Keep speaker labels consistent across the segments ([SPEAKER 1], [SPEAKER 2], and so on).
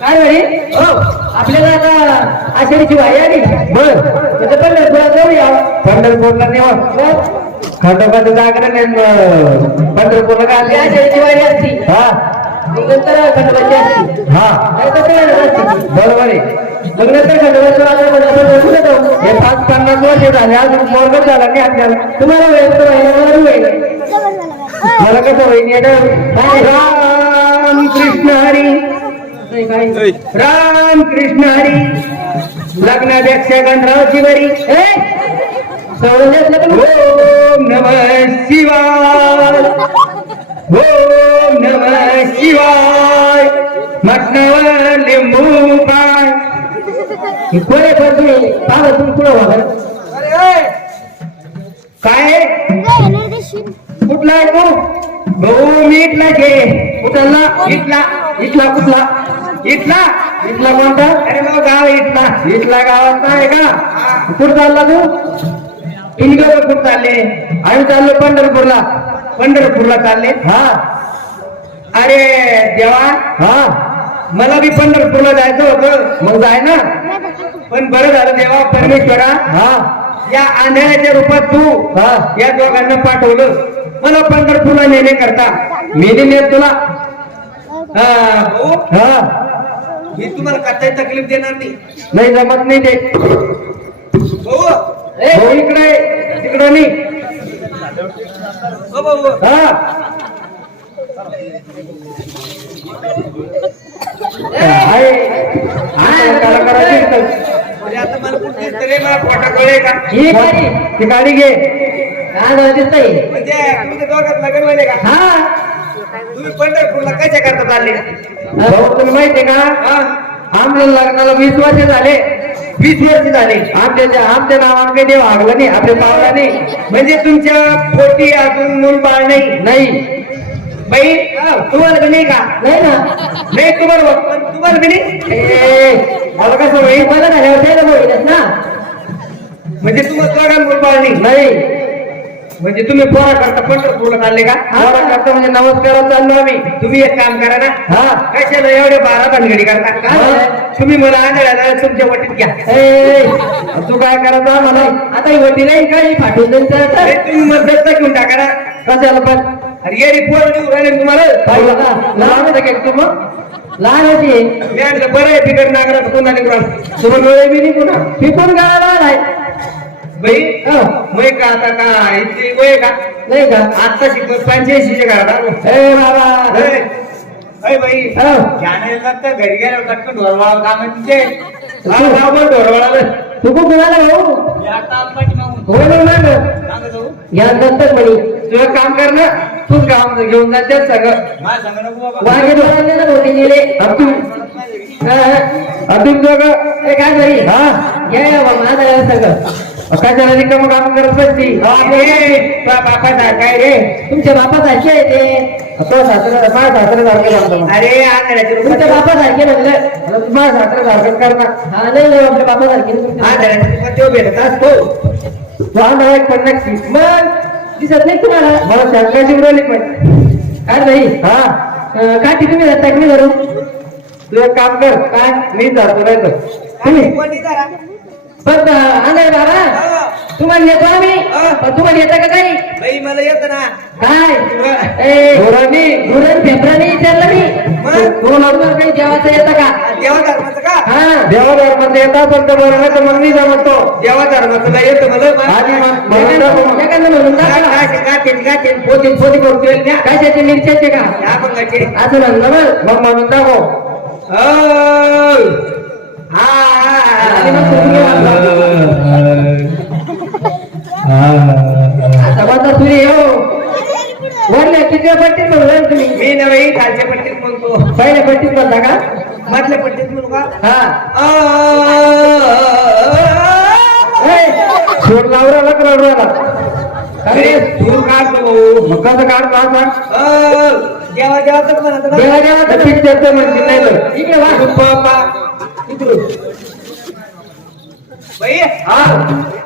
[SPEAKER 1] काय म्हणे? हो आपल्याला आता आषाढीची वारी आली. बर. म्हणजे पंढरपुरात जाऊया.
[SPEAKER 2] पंढरपूरला नेवा. खंडोबाचं जागरण आहे, अं, पंढरपूरला
[SPEAKER 1] आपली
[SPEAKER 2] आले?
[SPEAKER 1] आषाढीची वारी असती.
[SPEAKER 2] हा.
[SPEAKER 1] मग नंतर खंडोबाची असती.
[SPEAKER 2] हा.
[SPEAKER 1] नाही तर असती.
[SPEAKER 2] बरोबर आहे.
[SPEAKER 1] मग नंतर खंडोबाची वारी म्हणजे आपण कुठे जाऊ.
[SPEAKER 2] हे पाच पन्नास वर्ष झाले अजून मोरगच झाला नाही आपल्याला.
[SPEAKER 1] तुम्हाला वेळ तर व्हायला मला बी वेळ
[SPEAKER 2] मला कसं होईन राम कृष्ण हरी राम कृष्ण हरी लग्नापेक्षा गणरावची बरी
[SPEAKER 1] ए
[SPEAKER 2] ओम नम शिवाय ओम नम शिवाय मटणावर लिंबू पाय
[SPEAKER 1] कोणी पण तुम्ही पाहा तुम्ही पुढं
[SPEAKER 2] काय कुठला आहे तू? भाऊ मी इथला घे कुठला? इथला. इथला कुठला? इथला. इथला कोणता? अरे भाऊ गाव इथला. इथला गावात आहे का? कुठं चालला तू? इंदोर कुठं चालले? आम्ही चाललो पंढरपूरला. पंढरपूरला चालले. हा. अरे देवा. हा. मला बी पंढरपूरला जायचं होतं. मग जाय ना. पण बरं झालं देवा परमेश्वरा. हा. या आंधळ्याच्या रूपात तू हा. या दोघांना पाठवलं. मला पंढरपूरला नेणे करता. मी नाही नेत तुला? हा. हा.
[SPEAKER 3] मी तुम्हाला काही तकलीफ देणार नाही.
[SPEAKER 2] नाही जमत नाही ते.
[SPEAKER 3] भाऊ.
[SPEAKER 2] इकडे तिकडं नाही
[SPEAKER 3] हो
[SPEAKER 2] हा. आहे आहे कलाकाराची
[SPEAKER 3] मला कुठे मला कळे का
[SPEAKER 1] ही गाडी
[SPEAKER 2] घे.
[SPEAKER 1] काय झालं दिसतंय
[SPEAKER 3] म्हणजे तुमच्या दोघात लग्न व्हायले का?
[SPEAKER 1] हा.
[SPEAKER 3] तुम्ही पंढरपूरला कशा करता चालले?
[SPEAKER 2] भाऊ तुला माहितीये का? आमच्या लग्नाला वीस वर्ष झाले. वीस वर्ष झाले. आमच्या आमच्या नावानं काही देव हागला नाही आपल्या पावला नाही.
[SPEAKER 3] म्हणजे तुमच्या पोटी अजून मूल बाळ नाही?
[SPEAKER 2] नाही.
[SPEAKER 3] बाई तुम्हाला बी नाही का?
[SPEAKER 1] नाही ना.
[SPEAKER 3] नाही तुम्हाला पण तुम्हाला बी नाही?
[SPEAKER 2] ए, मला कसं होईल
[SPEAKER 1] मला झाल्यावर बोलत ना.
[SPEAKER 3] म्हणजे तुम्हाला दोघांना मूल बाळ नाही?
[SPEAKER 2] नाही.
[SPEAKER 3] म्हणजे तुम्ही पोरा करता पंढरपूरला चालले का?
[SPEAKER 2] मला करता म्हणजे नमस्कार चाललो आम्ही.
[SPEAKER 3] तुम्ही एक काम करा ना.
[SPEAKER 2] हा.
[SPEAKER 3] कशाला एवढे बारा भानगडी करता? तुम्ही मला आंधळ्याला तुमच्या वाटीत घ्या.
[SPEAKER 2] तू काय करायचं मला
[SPEAKER 1] आता ही वटी नाही काय फाटून जाईल तर
[SPEAKER 3] तुम्ही मदत घेऊन टाका ना.
[SPEAKER 2] कशाला पण?
[SPEAKER 3] अरे येडी पोर देऊ राहिले तुम्हाला?
[SPEAKER 2] लहान आहे का तू मग?
[SPEAKER 1] लहान होती
[SPEAKER 3] मी बरं आहे बिगर नागरात कोणा निघून
[SPEAKER 2] तुला डोळे बी नाही पुन्हा.
[SPEAKER 1] मी पण गाळा लहान आहे
[SPEAKER 3] बाई वय का आता का? इतकी वय का?
[SPEAKER 1] नाही का?
[SPEAKER 3] आता शिक पंच्याऐंशीच्या घरात
[SPEAKER 1] ए बाबा.
[SPEAKER 3] अय बाई
[SPEAKER 1] हो.
[SPEAKER 3] घ्यायला लागतं घरी गेल्यावर कटकन ढोरवाळ बरं ढोरवाळाला.
[SPEAKER 1] तू खूप कुणाला भाऊ?
[SPEAKER 3] या.
[SPEAKER 1] हो ना ना
[SPEAKER 3] सांगा जाऊ.
[SPEAKER 1] या दत्तक म्हणी
[SPEAKER 2] तुझं काम कर ना तूच काम घेऊन जाते सगळं.
[SPEAKER 3] माझ्या सांगा नको बाबा.
[SPEAKER 1] वागे दोरांनी ना मोठी नेले
[SPEAKER 2] अब तू अजून दोघं
[SPEAKER 1] काय घरी?
[SPEAKER 2] हा.
[SPEAKER 1] घ्या बाबा माझा सगळं.
[SPEAKER 2] कशाला रिकामं काम करत बसती.
[SPEAKER 3] ए, तुझा बापा जा, काय रे?
[SPEAKER 1] तुमच्या बापासारखे आहे ते.
[SPEAKER 2] माझ्या मग.
[SPEAKER 3] अरे आंधळ्याच्या
[SPEAKER 1] तुमच्या
[SPEAKER 3] रूपात
[SPEAKER 1] बापासारखे म्हणलं.
[SPEAKER 2] माझ्या सासरा सारखं कर ना.
[SPEAKER 1] हा नाही नाही आपल्या बापासारखे नाही तुमच्या.
[SPEAKER 3] भेटत असतो.
[SPEAKER 2] तू आंधळा एक पण नक्की.
[SPEAKER 1] मग दिसत नाही तुम्हाला?
[SPEAKER 2] मला शंकाची उडवली पण.
[SPEAKER 1] काय नाही
[SPEAKER 2] हा.
[SPEAKER 1] अं, काठी तुम्ही जाता की नाही धरून?
[SPEAKER 2] तू एक काम कर. काय? मी जातो नाही तर.
[SPEAKER 1] तुम्ही?
[SPEAKER 3] कोणी जरा?
[SPEAKER 1] पण आणाय बाबा. तुम्हाला येतो आम्ही. पण तुम्हाला येतं का काही?
[SPEAKER 3] बाई मला येत ना.
[SPEAKER 1] काय? ए
[SPEAKER 2] धोरानी
[SPEAKER 1] धुरण फेफराने विचारलं मी.
[SPEAKER 3] मग?
[SPEAKER 1] तुम्हाला काही देवाचं येतं का?
[SPEAKER 3] देवा धर्माचं का?
[SPEAKER 1] हा.
[SPEAKER 2] देवा धर्माचं येतात पण बरोबर तर मग नाही जमत. तो
[SPEAKER 3] देवा धर्माचं नाही येतं मला.
[SPEAKER 2] आधी मग- म्हणून मग.
[SPEAKER 1] एखादं म्हणून दाखवा.
[SPEAKER 3] पोती पोती करतोय त्या
[SPEAKER 1] कशाचे मिरच्याचे का?
[SPEAKER 3] या
[SPEAKER 1] मग
[SPEAKER 2] म्हणून टाको
[SPEAKER 1] आणि मग बघा तुम्ही हो वरल्या किती पट्टीत म्हणलं तुम्ही
[SPEAKER 3] मी नव्हे खालच्या पट्टीत म्हणतो
[SPEAKER 1] पहिल्या पट्टीत म्हणता का
[SPEAKER 3] मधल्या पट्टीत म्हणू का
[SPEAKER 1] हा
[SPEAKER 3] अरे दूर काढतो भाऊ
[SPEAKER 2] मग कसं काढ का
[SPEAKER 3] देवा देवाच म्हणत.
[SPEAKER 1] देवा देवाचं
[SPEAKER 2] पीठ त्याचं म्हणतील नाही
[SPEAKER 1] इकडे वा
[SPEAKER 3] इकडून. बाई
[SPEAKER 2] हा.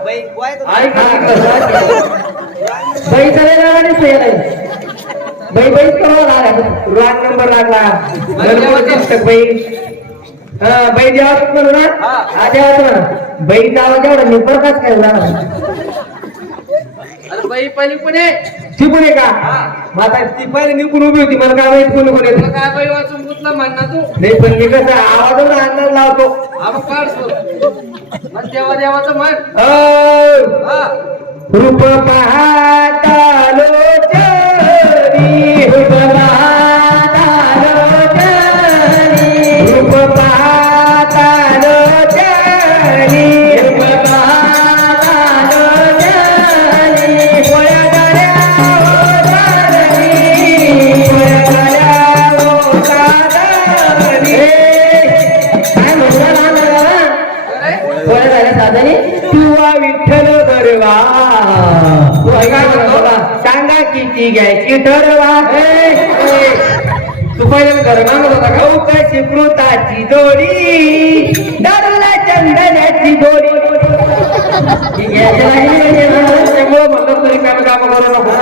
[SPEAKER 3] बाई तर-
[SPEAKER 2] ना.
[SPEAKER 1] बाई नाही बाई. बाईच करावं लागलं
[SPEAKER 3] रॉंग नंबर लागला. बाई हा बाई देवाच म्हणू ना
[SPEAKER 2] हा.
[SPEAKER 3] देवाच बाईचा आवाज एवढा निपर काच काय होणार
[SPEAKER 2] अरे बाई पहिली पुणे.
[SPEAKER 3] ती पण आहे का?
[SPEAKER 2] हा.
[SPEAKER 3] मग आता ती पहिले निघून उभी होती मला काय माहीत कोणी कोणी
[SPEAKER 2] तुला काय बाई वाचून कुठला म्हणणार तू?
[SPEAKER 3] नाही पण मी कसं आवाजावर अंदाज लावतो.
[SPEAKER 2] मग देवा देवाचं हा.
[SPEAKER 3] रूप पाहता विठ्ठल बाबा सांगा किती घ्यायची ठरवा होता कृताची दोरी दारूला चंदनाची दोरी घ्यायची लागली ना, त्यामुळं म्हणलं तरी काम काम करू नको.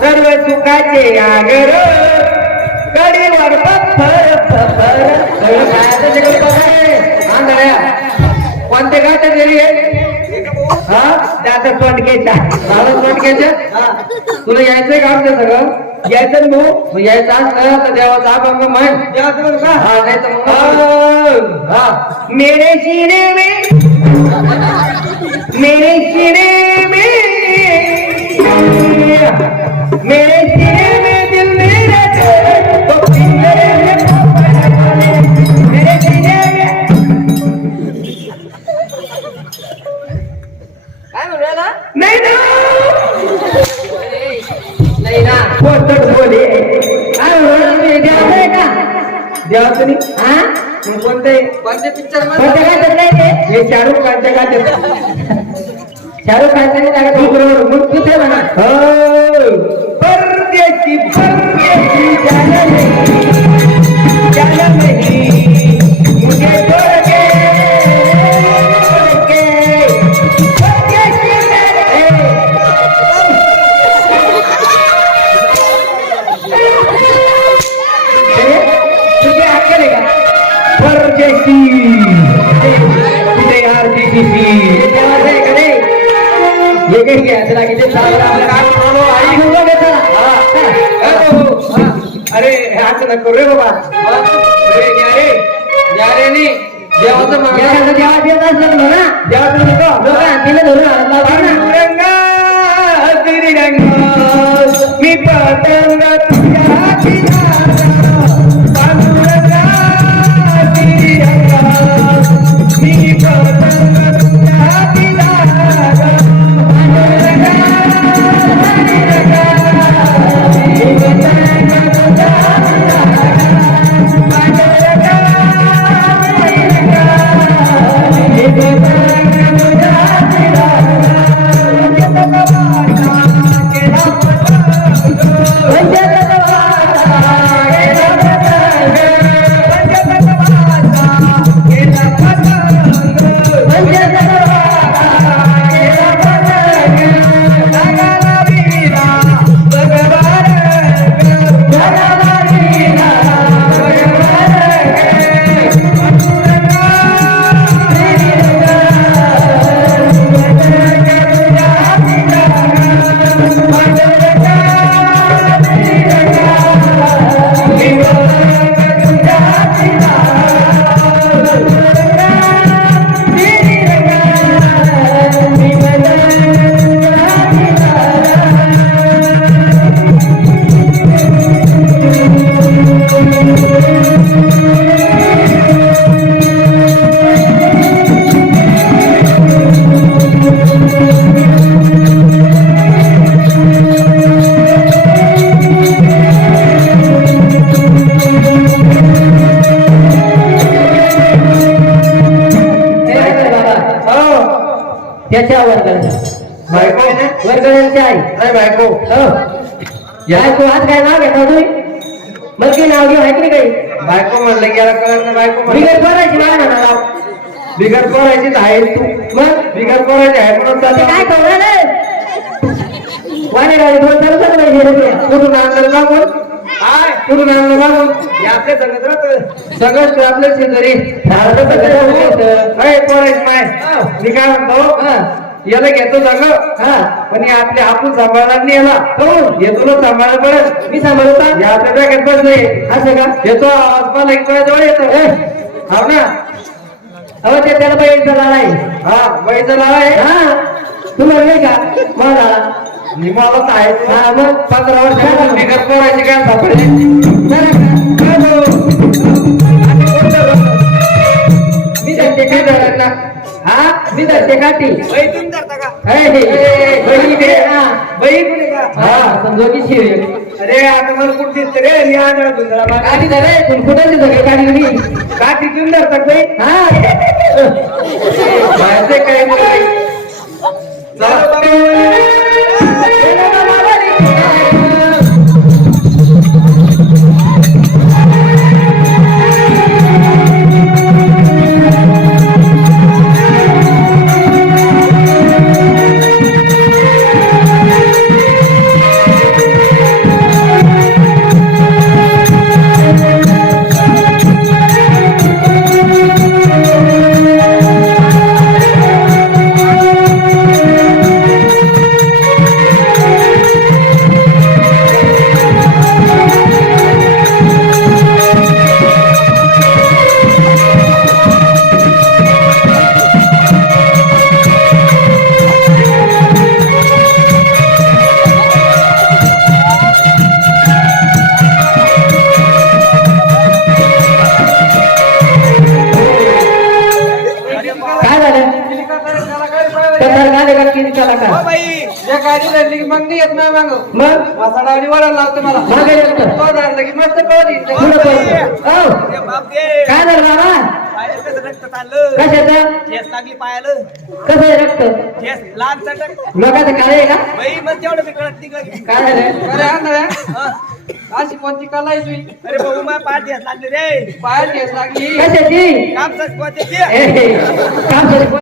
[SPEAKER 3] सर्व सुखाचे आगर कडीवर आंधळ्या. कोणते गाठे तरी हा? त्याचा तोंडकेच्या झालं तोंडकेच्या तुला यायचंय का सगळं? यायचं ना भाऊ? यायचं असलं तर देवाचा अभंग म्हण. देवाचं का हा नाही तर मग हा. मेरे शिरे में मेरे शिरे में मेरे हा? कोणतं?
[SPEAKER 2] कोणते पिक्चर
[SPEAKER 3] कोणत्या
[SPEAKER 2] मध्ये
[SPEAKER 3] गाण्यात नाही ते? हे शाहरुख खानच्या गाण्यात शाहरुख खानच्या नाही लागत हो, बरोबर. मग कुठे म्हणा. हो. परदेशी परदेशी जाना अरे असं नको रे बाबा.
[SPEAKER 2] देवाचं
[SPEAKER 3] देवाचं देवा देत असलं ना. देवाचं नको तिला धरून श्रीरंगा. मी पतंग
[SPEAKER 2] बायको
[SPEAKER 3] आई. हो. आज काय नाव घेता तुम्ही मग की नाव घेऊ ऐकली काही?
[SPEAKER 2] बायको म्हणलं की याला कळत नाही बायको म्हणलं.
[SPEAKER 3] बिगर करायची नाव म्हणा नाव.
[SPEAKER 2] बिगर आहे तू.
[SPEAKER 3] मग?
[SPEAKER 2] बिगर पोरायची आहे म्हणून.
[SPEAKER 3] काय कवलं रे वाणे गाडी दोन चालू चालू पाहिजे.
[SPEAKER 2] कुठून आणलं ना काय?
[SPEAKER 1] कुठून आणलं मागून
[SPEAKER 2] हे आपल्या संगत राहत
[SPEAKER 1] सगळं आपल्या शेजारी. झाडाचं सगळं होतं.
[SPEAKER 2] अय पोरायच माय. मी काय म्हणतो?
[SPEAKER 1] हा.
[SPEAKER 2] याला घेतो संग
[SPEAKER 1] हा
[SPEAKER 2] पण हे आपले आपण सांभाळणार नाही याला.
[SPEAKER 1] कोण?
[SPEAKER 2] हे तुला सांभाळलं पडेल.
[SPEAKER 1] मी सांभाळता
[SPEAKER 2] हे आपल्या बॅगेत बसले
[SPEAKER 1] असं का?
[SPEAKER 2] येतो आवाज मला एक जवळ येतो. हो ना?
[SPEAKER 1] अहो ते त्याला पाहिजे झाला आहे.
[SPEAKER 2] हा बैचा नाव आहे?
[SPEAKER 1] हा. तुम्हाला नाही का? मला.
[SPEAKER 2] मी मला आहे.
[SPEAKER 1] हा मग?
[SPEAKER 2] पंधरा वर्ष बिगर पोरायची काय सापडले?
[SPEAKER 1] मी धरते काय झालं ना हा? मी धरते काठी
[SPEAKER 2] बैठून धरता का?
[SPEAKER 1] हे, हे, बहीण आहे.
[SPEAKER 2] बाई कुठे का?
[SPEAKER 1] हा समजो की शिव.
[SPEAKER 2] अरे आता मला कुठे दिसते रे? मी आंधळा धुंदळा.
[SPEAKER 1] काठी धरे कुठाची सगळे काढली मी
[SPEAKER 2] का तिथून धरतात बाई
[SPEAKER 1] हा.
[SPEAKER 2] काय नाही.
[SPEAKER 1] औ, काय झालं बाबा
[SPEAKER 2] रक्त चाललं?
[SPEAKER 1] कशाचं?
[SPEAKER 2] ठेस लागली पायाला.
[SPEAKER 1] कसं आहे रक्त?
[SPEAKER 2] ठेस लहान चटक
[SPEAKER 1] लोकांचं काय आहे का?
[SPEAKER 2] बाई मग तेवढं मी कळत नाही गं.
[SPEAKER 1] काय झालं?
[SPEAKER 2] अरे हा ना. रे. अशी कोणती कला आहे तुझी? अरे भाऊ माझ्या पाय ठेस लागली रे. पाय ठेस लागली.
[SPEAKER 1] कशाची?
[SPEAKER 2] कापसाच कोणत्याची
[SPEAKER 1] हे, झालं.